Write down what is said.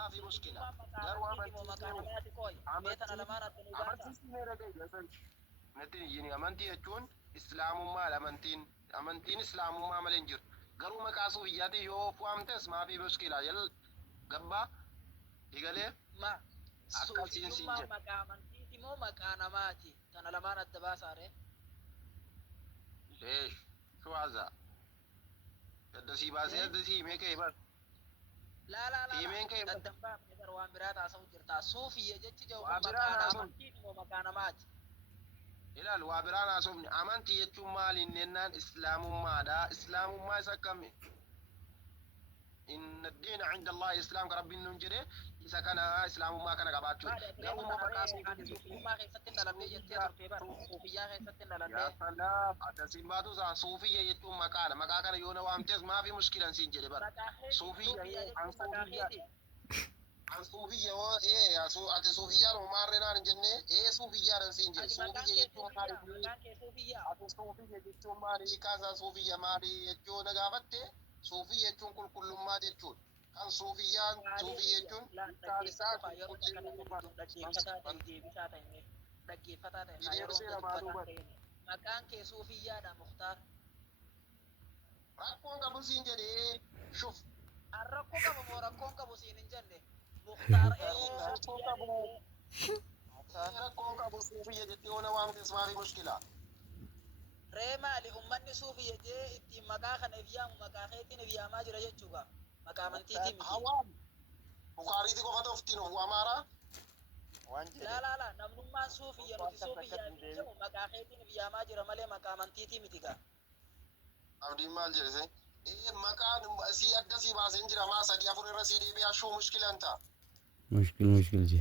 ما في مشكلة قالوا amantii jechuun islaamummaa amantiin islaamummaa malee hin jiru garuu maqaa suufiyyaatiin yoo waamtes maafi muskila jal gabbaa digalee ma akkasiin siin jedhe maqaa amantiiti moo maqaa namaati kana lamaan adda baasaare leesh شو هذا الدسي باسي الدسي ميكي بس لا يمين كيف تدبا بدر وامرات اسو جرتا صوفي يجتي جو وابران اسو مكان مات الى الوابران اسو امانتي يچو مال انن اسلام ما دا اسلام ما سكم ان الدين عند الله اسلام ربي نجري اذا كان اسلام ما كان قباچو لو ما بقاسو ما خيستن لبي يجتي ترتيبر صوفيا خيستن لبي يا سلام ادسي بادو ذا صوفيا يچو مكان كان يونا وامتس ما في مشكله سينجري بر صوفيا عن صوفيا ايه صوفيا لو مارنا نجني ايه صوفيا رنسينجري صوفيا يچو ماري صوفيا يچو ماري كذا صوفيا ماري يچو نغافته صوفيا يچون كلما يچون kan suufiyaan suufii jechuun taalisaa dhaggeeffataa ta'e maqaan kee suufiyyaadha muhtaar rakkoon qabu siin jedhee shuf rakkoo qabu moo rakkoon qabu siin hin jenne muhtaar rakkoon qabu suufiyya jettee ona waamtes maafi mushkila ree maali ummanni suufiyya jee ittiin maqaa kana ibyaamu maqaa keetiin ibyaamaa jira jechuudha maqaa amantiitiin miti bukaariiti qofa toftiin of amaara la namnummaan suufiyya nuti suufiyyaa jedhamu maqaa keetiin ibyaamaa jira malee maqaa amantiitii miti gaa abdiin maal jedhese maqaan si adda si baaseen jira maa sadii afur irra si deebi'aa shuu mushkilan ta'a mushkil je